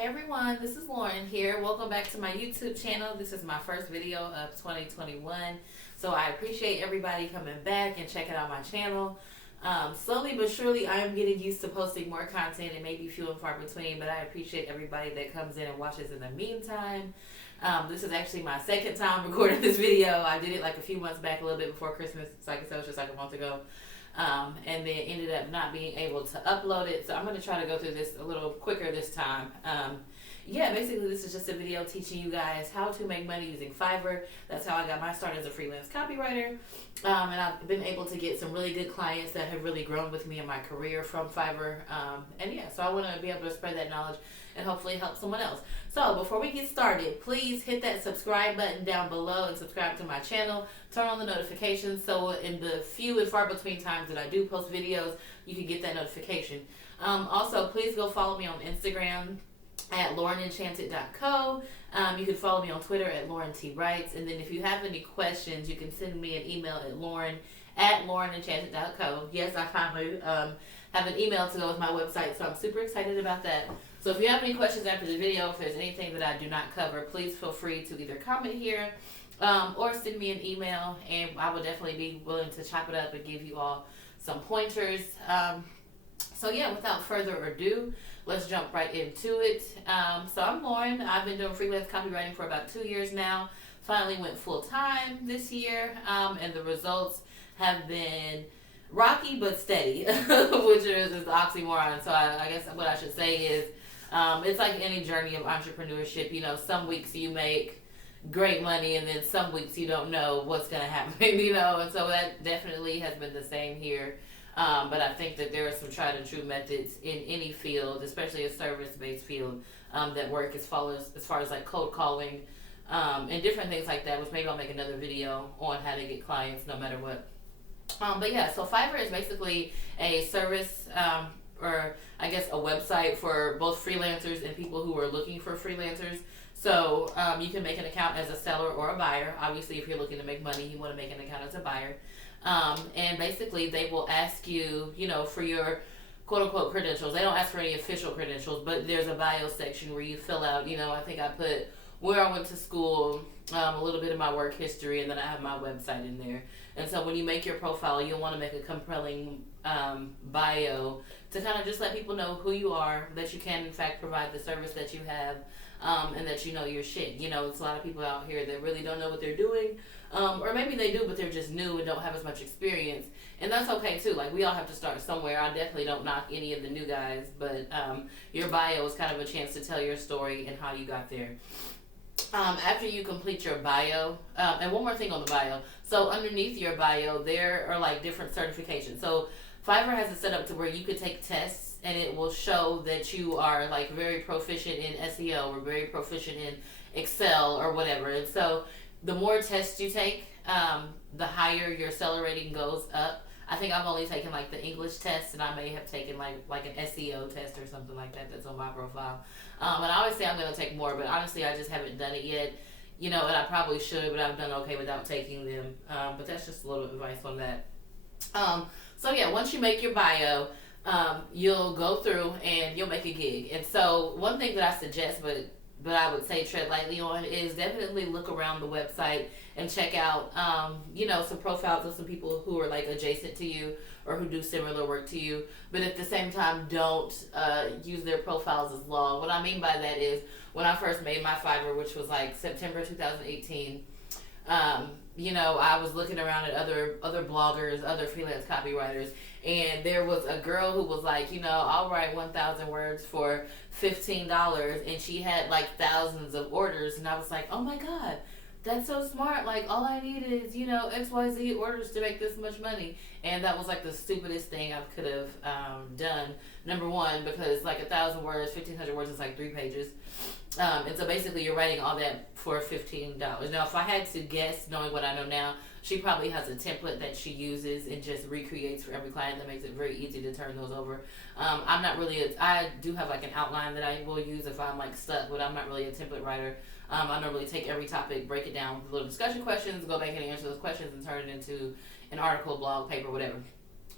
Hey everyone, this is Lauren here. Welcome back to my YouTube channel. This is my first video of 2021. So I appreciate everybody coming back and checking out my channel. Slowly but surely I am getting used to posting more content. It may be few and far between, but I appreciate everybody that comes in and watches in the meantime. This is actually my second time recording this video. I did it like a few months back, a little bit before Christmas. So like I said, it was just like a month ago. And then ended up not being able to upload it. So I'm going to try to go through this a little quicker this time. Yeah, basically this is just a video teaching you guys how to make money using Fiverr. That's how I got my start as a freelance copywriter. And I've been able to get some really good clients that have really grown with me in my career from Fiverr. And yeah, so I want to be able to spread that knowledge and hopefully help someone else. So before we get started, please hit that subscribe button down below and subscribe to my channel. Turn on the notifications so in the few and far between times that I do post videos, you can get that notification. Also, please go follow me on Instagram at laurenenchanted.co. You can follow me on Twitter at laurentwrites. And then if you have any questions, you can send me an email at laurenenchanted.co. Yes, I finally have an email to go with my website, so I'm super excited about that. So if you have any questions after the video, if there's anything that I do not cover, please feel free to either comment here or send me an email, and I will definitely be willing to chop it up and give you all some pointers. So yeah, without further ado, let's jump right into it. So I'm Lauren. I've been doing freelance copywriting for about 2 years now. Finally went full time this year, and the results have been rocky but steady, which is the oxymoron. So I guess what I should say is, it's like any journey of entrepreneurship. You know, some weeks you make great money, and then some weeks you don't know what's going to happen, you know, and so that definitely has been the same here. But I think that there are some tried and true methods in any field, especially a service-based field, that work as far as like cold calling, and different things like that, which maybe I'll make another video on how to get clients no matter what. But yeah, so Fiverr is basically a service, or I guess a website for both freelancers and people who are looking for freelancers. So you can make an account as a seller or a buyer. Obviously, if you're looking to make money, you want to make an account as a buyer. And basically, they will ask you, you know, for your quote-unquote credentials. They don't ask for any official credentials, but there's a bio section where you fill out, you know, I think I put where I went to school, a little bit of my work history, and then I have my website in there. And so when you make your profile, you'll want to make a compelling bio to kind of just let people know who you are, that you can in fact provide the service that you have, and that you know your shit. You know, it's a lot of people out here that really don't know what they're doing, or maybe they do, but they're just new and don't have as much experience. And that's okay too. Like, we all have to start somewhere. I definitely don't knock any of the new guys, but your bio is kind of a chance to tell your story and how you got there. After you complete your bio, and one more thing on the bio. So underneath your bio, there are like different certifications. So Fiverr has it set up to where you could take tests and it will show that you are like very proficient in SEO or very proficient in Excel or whatever. And so the more tests you take, the higher your seller rating goes up. I think I've only taken like the English test, and I may have taken like an SEO test or something like that that's on my profile. And I always say I'm going to take more, but honestly I just haven't done it yet. You know, and I probably should, but I've done okay without taking them. But that's just a little advice on that. So yeah, once you make your bio, you'll go through and you'll make a gig. And so one thing that I suggest, but I would say tread lightly on, is definitely look around the website and check out, you know, some profiles of some people who are like adjacent to you or who do similar work to you. But at the same time, don't use their profiles as law. What I mean by that is, when I first made my Fiverr, which was like September 2018, you know, I was looking around at other bloggers, other freelance copywriters, and there was a girl who was like, you know, I'll write 1,000 words for $15, and she had like thousands of orders, and I was like, oh my god, that's so smart. Like, all I need is, you know, XYZ orders to make this much money. And that was like the stupidest thing I could have done. Number one, because like 1,000 words, 1,500 words is like 3 pages. And so basically you're writing all that for $15. Now, if I had to guess, knowing what I know now, she probably has a template that she uses and just recreates for every client that makes it very easy to turn those over. I'm not really, I do have like an outline that I will use if I'm like stuck, but I'm not really a template writer. I normally take every topic, break it down with little discussion questions, go back and answer those questions and turn it into an article, blog, paper, whatever.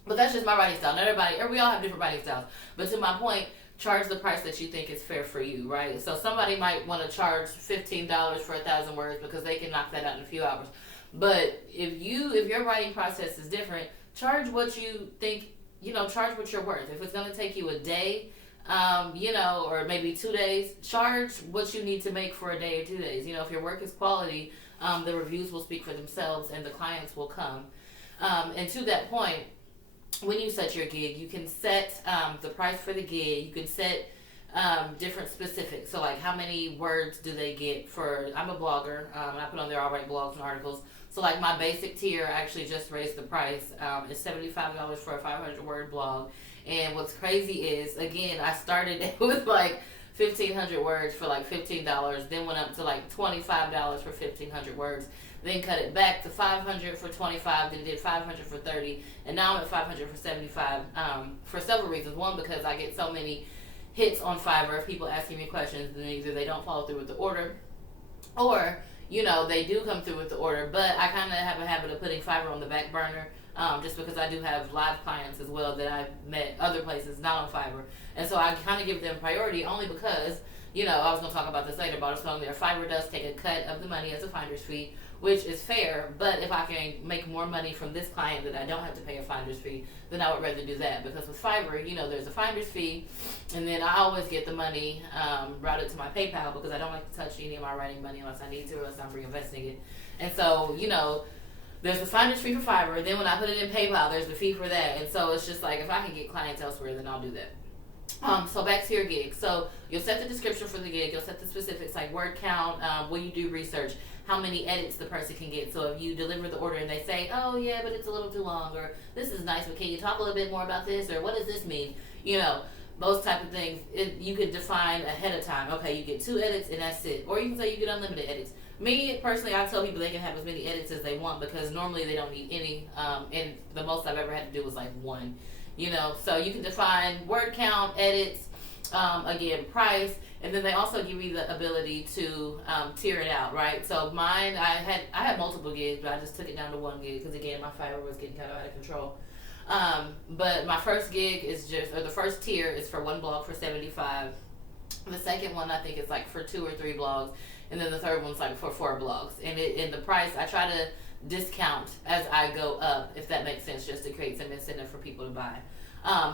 But that's just my writing style. Not everybody, or we all have different writing styles. But to my point, charge the price that you think is fair for you, right? So somebody might want to charge $15 for 1,000 words because they can knock that out in a few hours. But if your writing process is different, charge what you think, charge what you're worth. If it's going to take you a day, or maybe 2 days, charge what you need to make for a day or 2 days. If your work is quality, the reviews will speak for themselves and the clients will come. And to that point, when you set your gig, you can set the price for the gig. You can set different specifics. So like how many words do they get for, I'm a blogger, and I put on there, I'll write blogs and articles. So like my basic tier, I actually just raised the price. It's $75 for a 500 word blog. And what's crazy is, again, I started with like 1,500 words for like $15, then went up to like $25 for 1,500 words, then cut it back to 500 for 25, then did 500 for 30, and now I'm at 500 for 75 for several reasons. One, because I get so many hits on Fiverr, people asking me questions, and either they don't follow through with the order, or they do come through with the order, but I kind of have a habit of putting Fiverr on the back burner, just because I do have live clients as well that I've met other places, not on Fiverr. And so I kind of give them priority only because, I was going to talk about this later, but I was telling there, Fiverr does take a cut of the money as a finder's fee, which is fair, but if I can make more money from this client that I don't have to pay a finder's fee, then I would rather do that. Because with Fiverr, there's a finder's fee, and then I always get the money routed to my PayPal because I don't like to touch any of my writing money unless I need to, or unless I'm reinvesting it. And so, there's the finder's fee for Fiverr, then when I put it in PayPal, there's the fee for that. And so it's just like, if I can get clients elsewhere, then I'll do that. So back to your gig. So you'll set the description for the gig, you'll set the specifics like word count, will you do research, how many edits the person can get. So if you deliver the order and they say, oh yeah, but it's a little too long, or this is nice, but can you talk a little bit more about this, or what does this mean? Those type of things, you can define ahead of time. Okay, you get 2 edits and that's it. Or you can say you get unlimited edits. Me, personally, I tell people they can have as many edits as they want because normally they don't need any. And the most I've ever had to do was like 1. So you can define word count, edits, again, price, and then they also give you the ability to tier it out, right? So mine, I had multiple gigs, but I just took it down to 1 gig because again, my Fiverr was getting kind of out of control. But my first gig is the first tier is for 1 blog for $75. The second one I think is like for 2 or 3 blogs, and then the third one's like for 4 blogs. And the price I try to discount as I go up, if that makes sense, just to create some incentive for people to buy.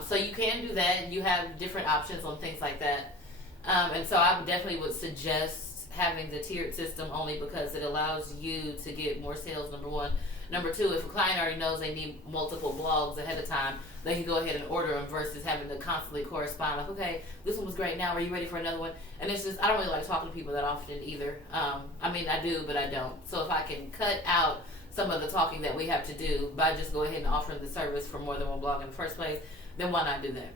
So you can do that. You have different options on things like that. And so I definitely would suggest having the tiered system only because it allows you to get more sales, number one. Number two, if a client already knows they need multiple blogs ahead of time, they can go ahead and order them versus having to constantly correspond. Like, okay, this one was great. Now, are you ready for another one? And it's just, I don't really like talking to people that often either. I mean, I do, but I don't. So if I can cut out some of the talking that we have to do by just go ahead and offering the service for more than 1 blog in the first place, then why not do that?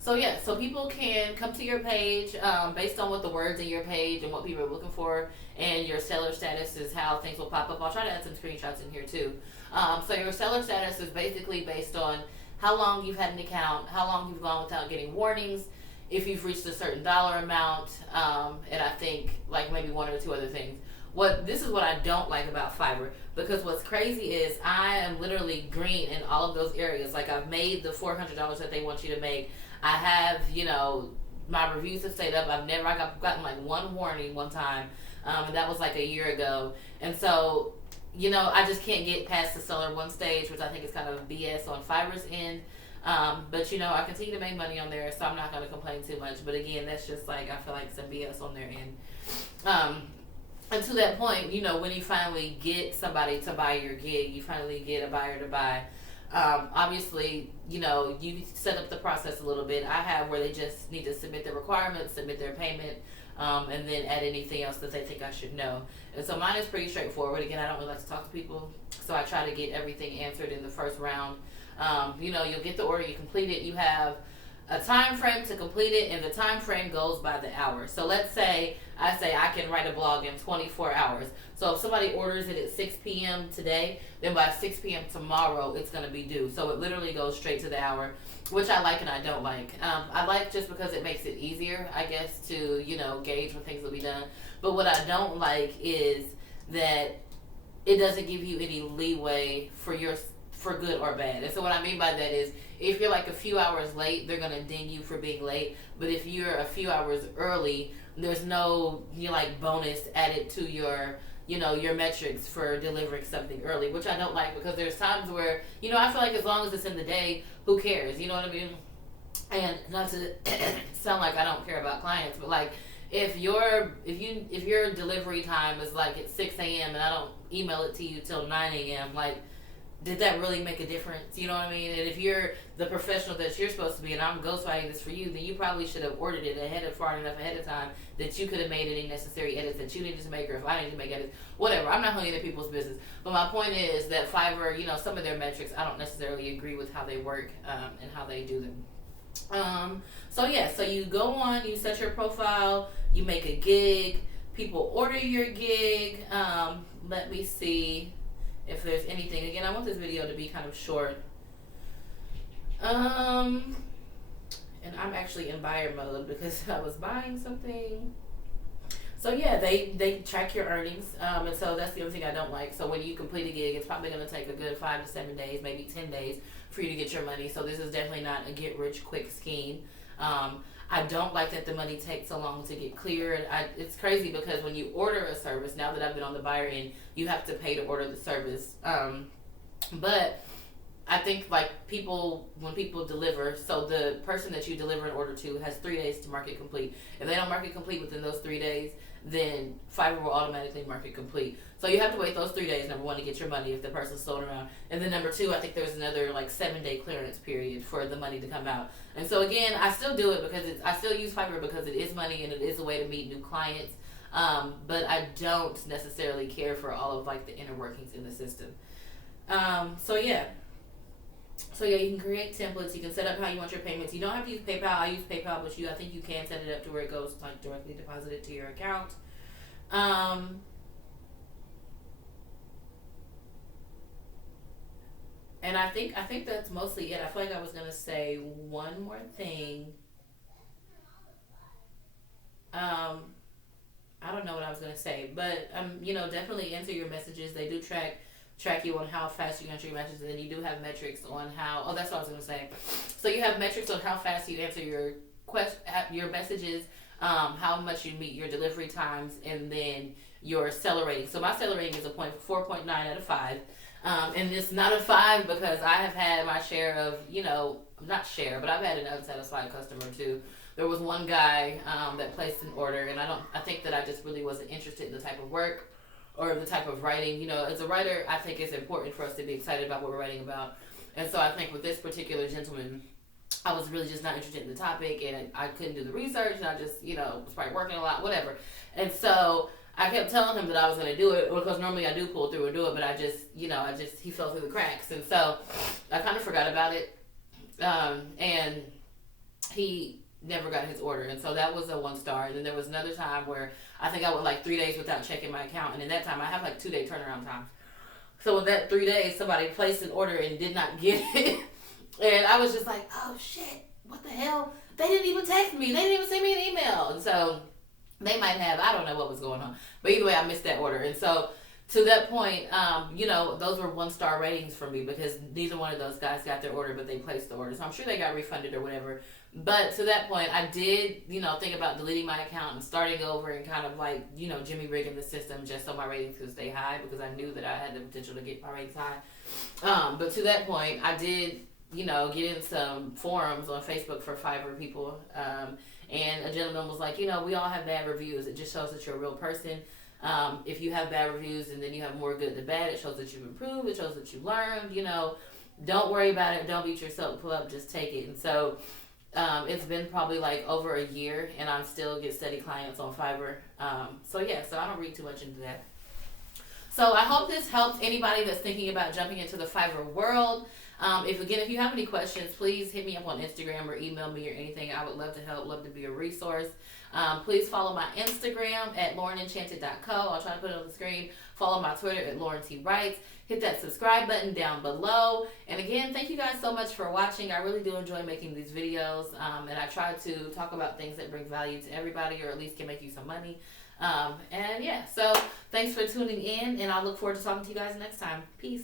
So people can come to your page based on what the words in your page and what people are looking for, and your seller status is how things will pop up. I'll try to add some screenshots in here too. So your seller status is basically based on how long you've had an account, how long you've gone without getting warnings, if you've reached a certain dollar amount, and I think like maybe 1 or 2 other things. This is what I don't like about Fiverr, because what's crazy is I am literally green in all of those areas. Like I've made the $400 that they want you to make. I have, my reviews have stayed up. I've gotten like 1 warning one time, and that was like a year ago. And so, I just can't get past the seller 1 stage, which I think is kind of BS on Fiverr's end. But I continue to make money on there, so I'm not going to complain too much. But again, that's just like, I feel like some BS on their end. And to that point, when you finally get somebody to buy your gig, you finally get a buyer to buy. Obviously, you set up the process a little bit. I have where they just need to submit their requirements, submit their payment, and then add anything else that they think I should know. And so mine is pretty straightforward. Again, I don't really like to talk to people, so I try to get everything answered in the first round. You'll get the order, you complete it, you have a time frame to complete it, and the time frame goes by the hour. So let's say I can write a blog in 24 hours. So if somebody orders it at 6 p.m. today, then by 6 p.m. tomorrow it's going to be due. So it literally goes straight to the hour, which I like and I don't like. I like just because it makes it easier, I guess, to gauge when things will be done. But what I don't like is that it doesn't give you any leeway for for good or bad. And so what I mean by that is, if you're like a few hours late, they're gonna ding you for being late. But if you're a few hours early, there's no like bonus added to your your metrics for delivering something early, which I don't like, because there's times where I feel like as long as it's in the day, who cares? You know what I mean? And not to sound like I don't care about clients, but like if your delivery time is like at 6 a.m. and I don't email it to you till 9 a.m., like, did that really make a difference? You know what I mean? And if you're the professional that you're supposed to be, and I'm ghostwriting this for you, then you probably should have ordered it far enough ahead of time that you could have made any necessary edits that you needed to make, or if I needed to make edits, whatever. I'm not holding other people's business. But my point is that Fiverr, some of their metrics, I don't necessarily agree with how they work and how they do them. So you go on, you set your profile, you make a gig, people order your gig. Let me see if there's anything. Again, I want this video to be kind of short. And I'm actually in buyer mode because I was buying something. So yeah, they track your earnings, and so that's the other thing I don't like. So when you complete a gig, it's probably going to take a good 5 to 7 days, maybe 10 days for you to get your money. So this is definitely not a get rich quick scheme. I don't like that the money takes so long to get cleared. It's crazy because when you order a service, now that I've been on the buyer end, you have to pay to order the service. But I think like when people deliver, so the person that you deliver an order to has 3 days to mark it complete. If they don't mark it complete within those 3 days, then Fiverr will automatically mark it complete. So you have to wait those 3 days, number one, to get your money if the person's sold around. And then number two, I think there's another like 7-day clearance period for the money to come out. And so again, I still do it because I still use Fiverr because it is money and it is a way to meet new clients. But I don't necessarily care for all of like the inner workings in the system. So yeah, you can create templates. You can set up how you want your payments. You don't have to use PayPal. I use PayPal, but I think you can set it up to where it goes like directly deposited to your account. And I think that's mostly it. I feel like I was gonna say one more thing. I don't know what I was gonna say, but definitely answer your messages. They do track you on how fast you answer your messages, and then you do have metrics on how. Oh, that's what I was gonna say. So you have metrics on how fast you answer your messages, how much you meet your delivery times, and then your seller rating. So my seller rating is a 4.9 out of 5. And it's not a 5 because I have had my share of, not share, but I've had an unsatisfied customer too. There was one guy that placed an order, and I think that I just really wasn't interested in the type of work or the type of writing. As a writer, I think it's important for us to be excited about what we're writing about. And so I think with this particular gentleman, I was really just not interested in the topic, and I couldn't do the research, and I just, was probably working a lot, whatever. And so I kept telling him that I was going to do it, because normally I do pull through and do it, but I just, he fell through the cracks. And so I kind of forgot about it. And he never got his order. And so that was a 1 star. And then there was another time where I think I went like 3 days without checking my account. And in that time, I have like 2-day turnaround time. So in that 3 days, somebody placed an order and did not get it. And I was just like, oh shit, what the hell? They didn't even text me. They didn't even send me an email. And so they might have, I don't know what was going on. But either way, I missed that order. And so to that point, those were 1-star ratings for me, because neither one of those guys got their order, but they placed the order. So I'm sure they got refunded or whatever. But to that point, I did, think about deleting my account and starting over and kind of like, jimmy rigging the system just so my ratings could stay high, because I knew that I had the potential to get my ratings high. But to that point, I did, get in some forums on Facebook for Fiverr people. And a gentleman was like, we all have bad reviews. It just shows that you're a real person. If you have bad reviews and then you have more good than bad, it shows that you've improved. It shows that you learned. Don't worry about it. Don't beat yourself up. Just take it. And so it's been probably like over a year, and I still get steady clients on Fiverr. So I don't read too much into that. So I hope this helps anybody that's thinking about jumping into the Fiverr world. If you have any questions, please hit me up on Instagram or email me or anything. I would love to help, love to be a resource. Please follow my Instagram at laurenenchanted.co. I'll try to put it on the screen. Follow my Twitter at Lauren T. Writes. Hit that subscribe button down below. And again, thank you guys so much for watching. I really do enjoy making these videos. And I try to talk about things that bring value to everybody, or at least can make you some money. So thanks for tuning in, and I look forward to talking to you guys next time. Peace.